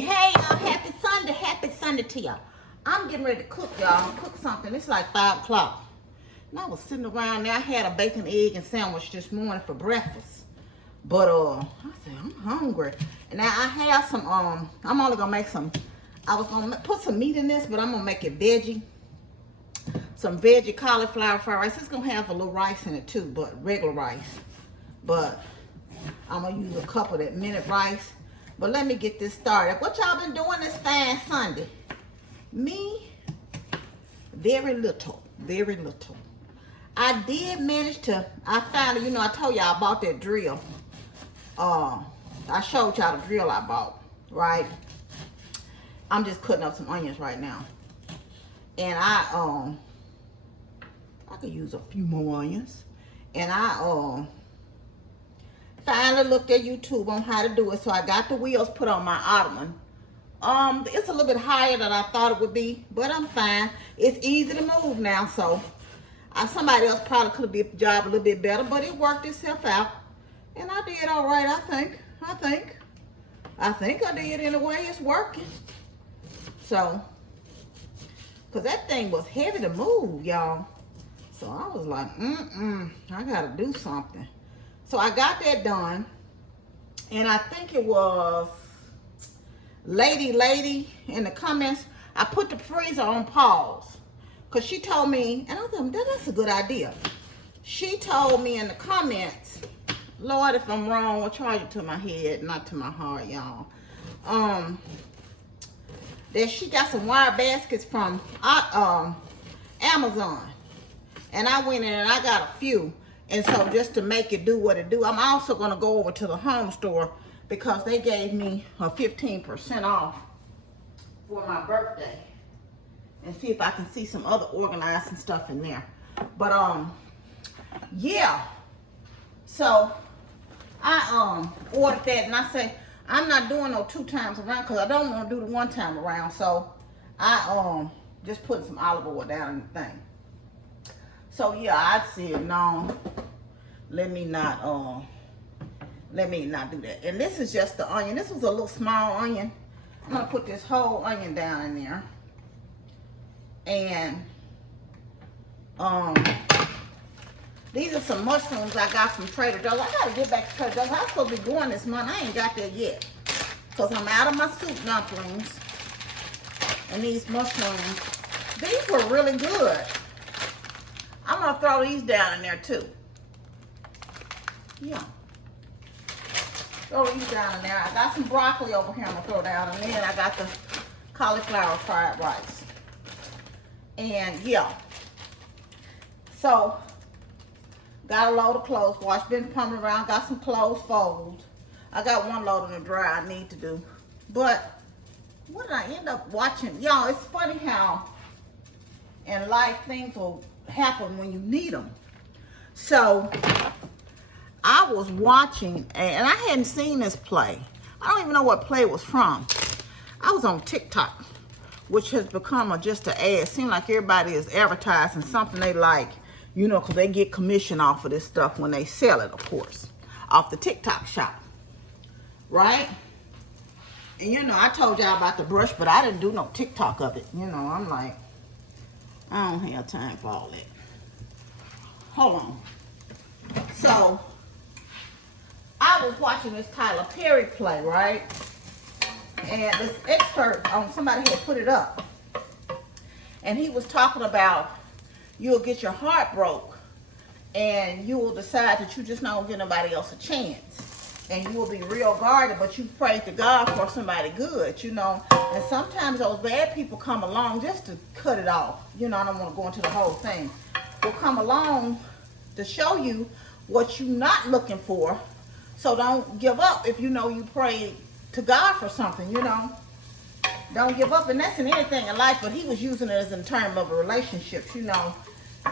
Hey, y'all, happy Sunday to y'all. I'm getting ready to cook, y'all. Cook something. It's like 5 o'clock. And I was sitting around there. I had a bacon, egg, and sandwich this morning for breakfast. But, I said, I'm hungry. And now I have some, I'm only gonna make some, I was gonna put some meat in this, but I'm gonna make it veggie. Some veggie cauliflower fried rice. It's gonna have a little rice in it too, but regular rice. But I'm gonna use a cup of that minute rice. But let me get this started. What y'all been doing this fine Sunday? Me, very little. I did manage to, I finally, I told y'all I bought that drill. I showed y'all the drill I bought, right? I'm just cutting up some onions right now. And I could use a few more onions. And I finally looked at YouTube on how to do it. So I got the wheels put on my ottoman. It's a little bit higher than I thought it would be, but I'm fine. It's easy to move now, so somebody else probably could have did the job a little bit better, but it worked itself out. And I did all right, I think I did anyway. It's working. So, because that thing was heavy to move, y'all. So I was like, I gotta do something. So I got that done, and I think it was lady in the comments, I put the freezer on pause, because she told me, and I thought, that's a good idea. She told me in the comments, Lord, if I'm wrong, I'll charge it to my head, not to my heart, y'all. That she got some wire baskets from Amazon, and I went in and I got a few. And so just to make it do what it do, I'm also going to go over to the home store because they gave me a 15% off for my birthday. And see if I can see some other organizing stuff in there. But, yeah. So, I ordered that, and I say, I'm not doing no 2 times around because I don't want to do the 1 time around. So, I just put some olive oil down in the thing. So yeah, I said no. Let me not do that. And this is just the onion. This was a little small onion. I'm gonna put this whole onion down in there. And these are some mushrooms I got from Trader Joe's. I gotta get back to Trader Joe's. I was supposed to be going this month. I ain't got there yet. Because I'm out of my soup dumplings. And these mushrooms, these were really good. I'm going to throw these down in there too. Yeah. Throw these down in there. I got some broccoli over here I'm going to throw down. And then I got the cauliflower fried rice. And yeah. So, got a load of clothes washed. Been pumping around. Got some clothes folded. I got 1 load in the dryer I need to do. But, what did I end up watching? Y'all, it's funny how in life things will happen when you need them. So I was watching, and I hadn't seen this play. I don't even know what play it was from. I was on TikTok, which has become just an ad. It seems like everybody is advertising something they like, because they get commission off of this stuff when they sell it, of course, off the TikTok shop, right? And I told y'all about the brush, but I didn't do no TikTok of it. I'm like, I don't have time for all that. Hold on. So, I was watching this Tyler Perry play, right? And this excerpt somebody had put it up. And he was talking about you'll get your heart broke and you will decide that you just not gonna give nobody else a chance. And you will be real guarded, but you pray to God for somebody good, And sometimes those bad people come along just to cut it off. I don't want to go into the whole thing. Will come along to show you what you're not looking for. So don't give up if you pray to God for something, Don't give up. And that's in anything in life, but he was using it as in terms of a relationship,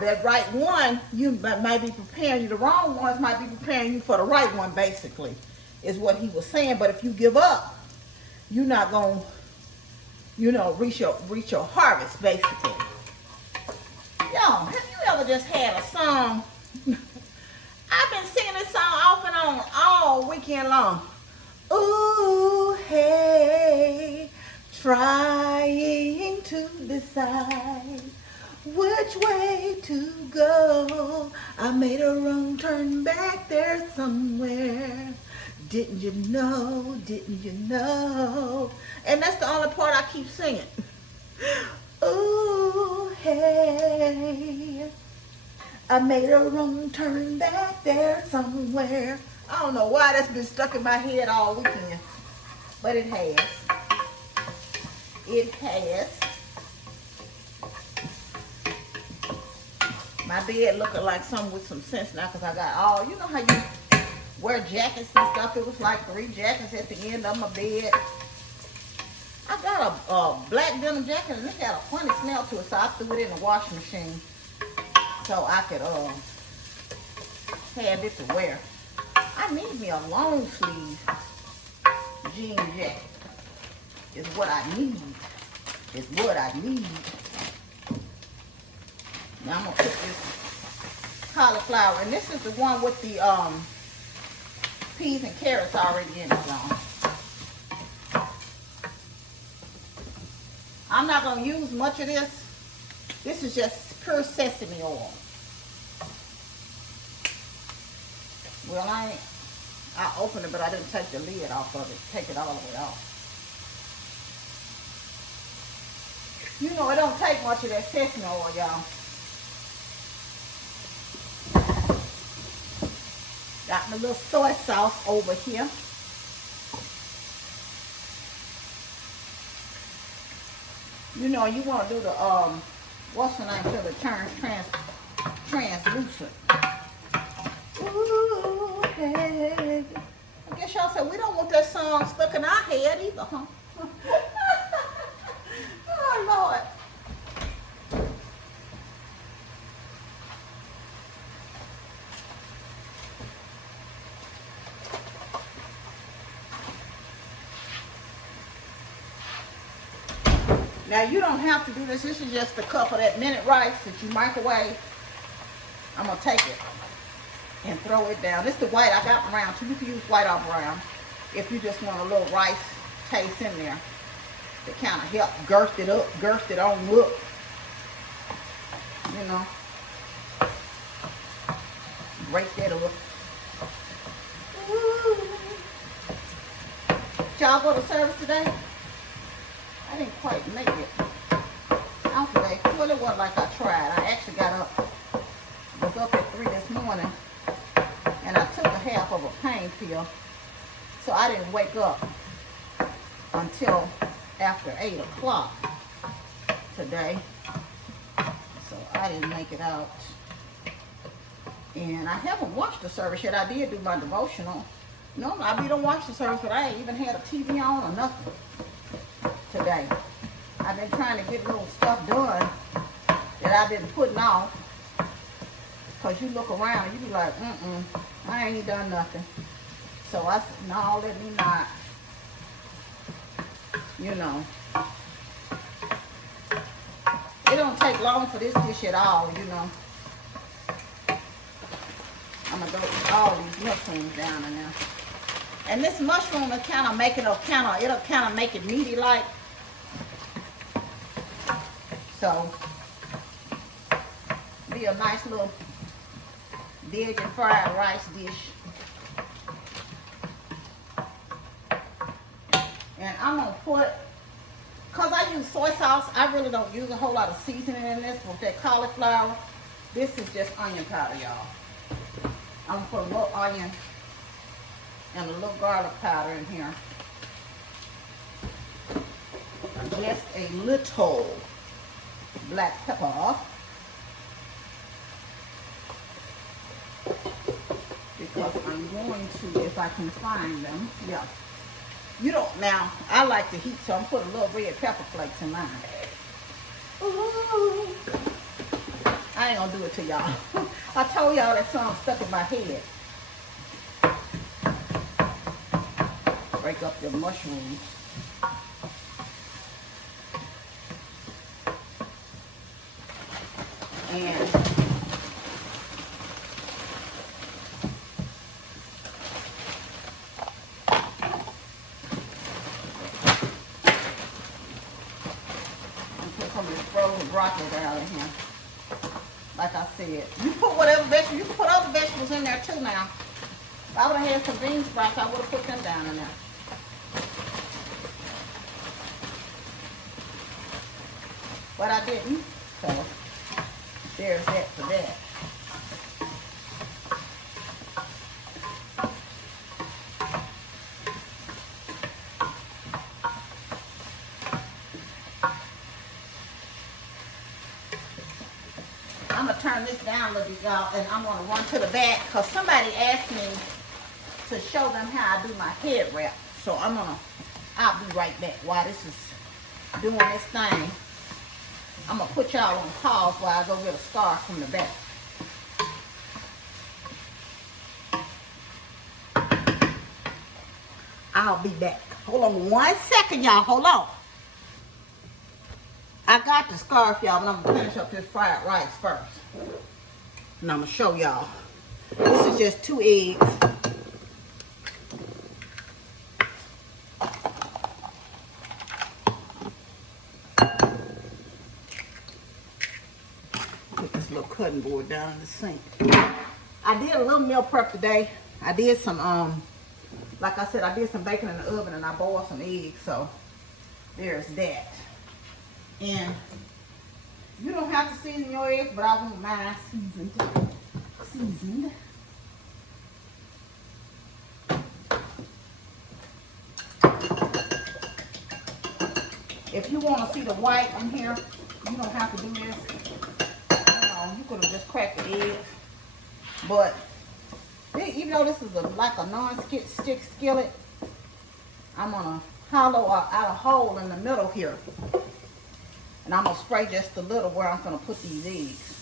That right one, you might be preparing you. The wrong ones might be preparing you for the right one, basically, is what he was saying. But if you give up, you're not going to, reach your harvest, basically. Y'all, have you ever just had a song? I've been singing this song off and on all weekend long. Ooh, hey. trying to decide which way to go. I made a wrong turn back there somewhere. Didn't you know? Didn't you know? And that's the only part I keep singing. Ooh, hey. I made a wrong turn back there somewhere. I don't know why that's been stuck in my head all weekend. But it has. It has. My bed looking like something with some sense now because I got all, you know how you wear jackets and stuff? It was like 3 jackets at the end of my bed. I got a black denim jacket and it got a funny smell to it, so I threw it in the washing machine so I could have it to wear. I need me a long sleeve jean jacket. Is what I need. Is what I need. Now I'm gonna put this cauliflower, and this is the one with the peas and carrots already in it, y'all. I'm not gonna use much of this. This is just pure sesame oil. Well, I opened it, but I didn't take the lid off of it. Take it all the way off. You know, it don't take much of that sesame oil, y'all. Got my little soy sauce over here. You know, you want to do the, what's the name, till it turns translucent. Ooh, hey. I guess y'all said we don't want that song stuck in our head either, huh? Oh, Lord. Now, you don't have to do this. This is just a cup of that minute rice that you microwave. I'm going to take it and throw it down. This is the white. I got brown, too. You can use white or brown if you just want a little rice taste in there to kind of help girth it up, girth it on up. You know. Break that up. Did y'all go to service today? I didn't quite make it out today. Well, it wasn't like I tried. I actually got up, was up at 3 this morning, and I took a half of a pain pill, so I didn't wake up until after 8 o'clock today, so I didn't make it out. And I haven't watched the service yet. I did do my devotional. Normally I don't watch the service, but I ain't even had a TV on or nothing today. I've been trying to get little stuff done that I've been putting off, because you look around and you be like, I ain't done nothing. So I said, no, let me not. You know, it don't take long for this dish at all, you know. I'm gonna go with all these mushrooms down in there. And this mushroom will kind of make it it'll kind of make it meaty like. So, be a nice little veggie fried rice dish. And I'm going to put, because I use soy sauce, I really don't use a whole lot of seasoning in this with that cauliflower. This is just onion powder, y'all. I'm going to put a little onion and a little garlic powder in here. Just a little black pepper. Because I'm going to, if I can find them, yeah. You don't, now, I like the heat, so I'm putting a little red pepper flakes in mine. Ooh. I ain't gonna do it to y'all. I told y'all that song stuck in my head. Break up your mushrooms. And little broccoli down in here. Like I said, you put whatever vegetable, you can put other vegetables in there too now. If I would have had some bean sprouts, I would have put them down in there. But I didn't, so there's that for that. I'm going to turn this down a little bit, y'all, and I'm going to run to the back because somebody asked me to show them how I do my head wrap. So I'll be right back while this is doing this thing. I'm going to put y'all on pause while I go get a scarf from the back. I'll be back. Hold on 1 second, y'all. Hold on. I got the scarf, y'all, but I'm going to finish up this fried rice first. And I'm going to show y'all. This is just 2 eggs. Put this little cutting board down in the sink. I did a little meal prep today. I did some, like I said, I did some bacon in the oven and I boiled some eggs. So there's that. And you don't have to season your eggs, but I want mine seasoned. If you want to see the white in here, you don't have to do this. You could have just cracked the eggs. But even though this is like a non-stick skillet, I'm going to hollow out a hole in the middle here. And I'm going to spray just a little where I'm going to put these eggs.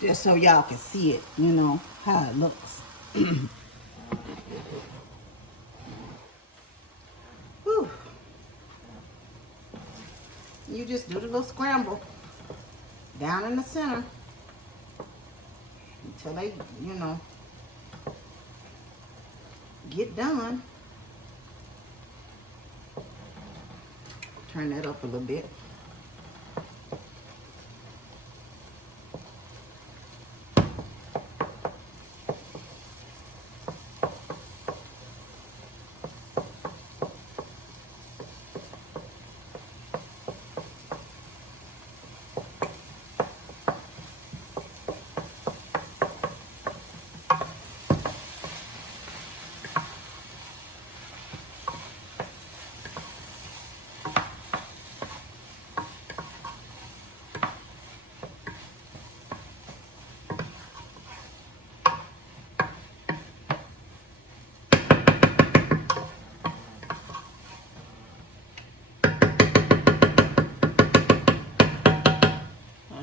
Just so y'all can see it, you know, how it looks. Whew. You just do the little scramble down in the center until they, you know, get done. Turn that up a little bit.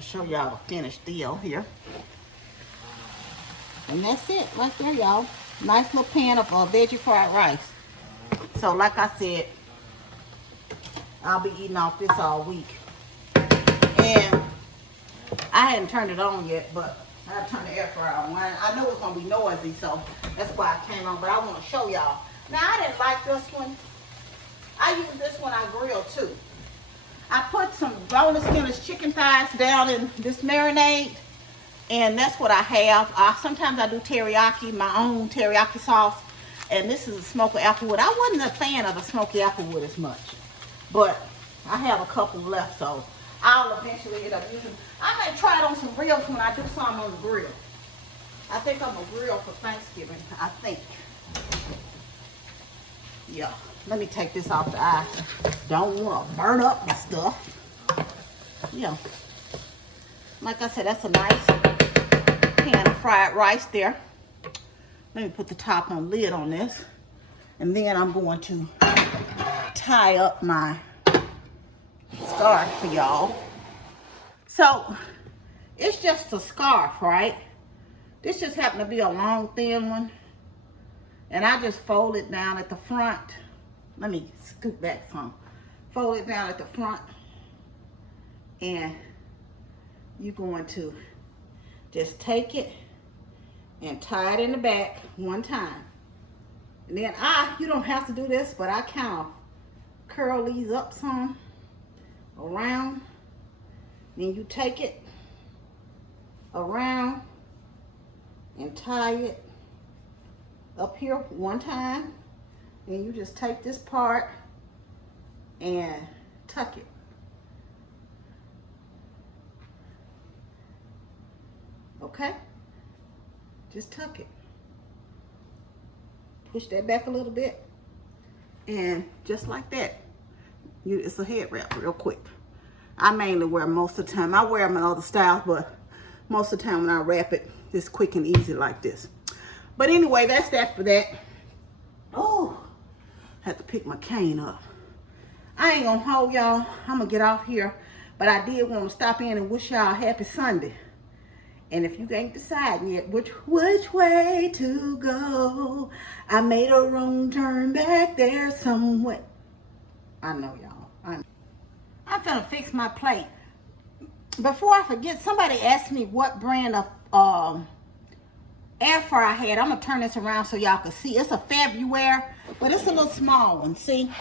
Show y'all the finished deal here. And that's it right there, y'all. Nice little pan of veggie fried rice. So like I said, I'll be eating off this all week. And I hadn't turned it on yet, but I turned the air fryer on. I know it's going to be noisy, so that's why I came on. But I want to show y'all. Now, I didn't like this one. I use this one I grill too. I put some boneless skinless chicken thighs down in this marinade, and that's what I have. Sometimes I do teriyaki, my own teriyaki sauce, and this is a smoky applewood. I wasn't a fan of the smoky applewood as much, but I have a couple left, so I'll eventually end up using. I may try it on some ribs when I do some on the grill. I think I'm gonna grill for Thanksgiving, I think. Yeah. Let me take this off the ice. Don't want to burn up my stuff. Yeah. Like I said, that's a nice pan of fried rice there. Let me put the top on lid on this. And then I'm going to tie up my scarf for y'all. So it's just a scarf, right? This just happened to be a long, thin one. And I just fold it down at the front. Let me scoot back some. Fold it down at the front. And you're going to just take it and tie it in the back one time. And then you don't have to do this, but I kind of curl these up some around. Then you take it around and tie it up here one time. And you just take this part and tuck it. Okay? Just tuck it. Push that back a little bit. And just like that. It's a head wrap real quick. I mainly wear most of the time. I wear my other styles, but most of the time when I wrap it, it's quick and easy like this. But anyway, that's that for that. Oh, I had to pick my cane up. I ain't gonna hold y'all. I'm gonna get off here. But I did want to stop in and wish y'all a happy Sunday. And if you ain't deciding yet which way to go, I made a wrong turn back there somewhere. I know y'all. I'm finna fix my plate. Before I forget, somebody asked me what brand of air fryer I had. I'm gonna turn this around so y'all can see. It's a February, but it's a little small one. See?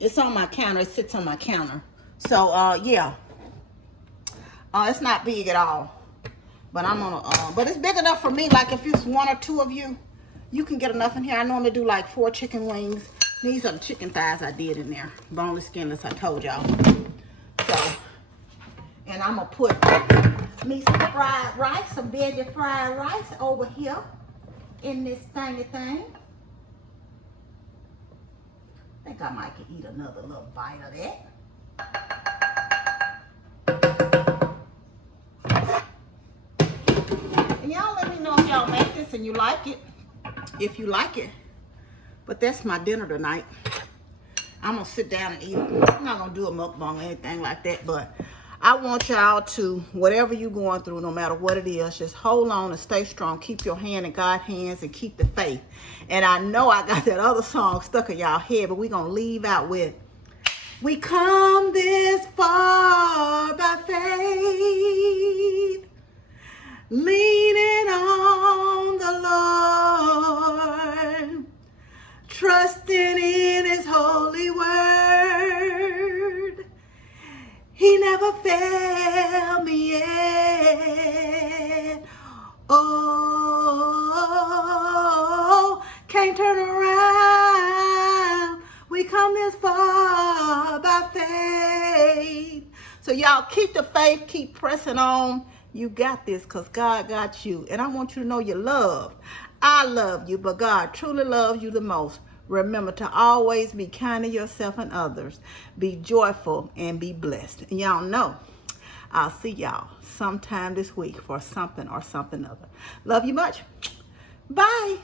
It's on my counter. It sits on my counter. So yeah. It's not big at all. But I'm gonna but it's big enough for me. Like if it's one or two of you, you can get enough in here. I normally do like 4 chicken wings. These are the chicken thighs I did in there. Boneless, skinless, I told y'all. So, and I'm gonna put me some fried rice, some veggie fried rice over here in this thingy thing. I think I might could eat another little bite of that. And y'all let me know if y'all make this and you like it. If you like it. But that's my dinner tonight. I'm gonna sit down and eat it. I'm not gonna do a mukbang or anything like that, but I want y'all to, whatever you're going through, no matter what it is, just hold on and stay strong. Keep your hand in God's hands and keep the faith. And I know I got that other song stuck in y'all head, but we're gonna leave out with, we come this far by faith, leaning on the Lord, trusting in his holy word. He never failed me yet. Oh, can't turn around. We come this far by faith. So y'all keep the faith, keep pressing on. You got this because God got you. And I want you to know you're loved. I love you, but God truly loves you the most. Remember to always be kind to yourself and others. Be joyful and be blessed. And y'all know, I'll see y'all sometime this week for something or something other. Love you much. Bye.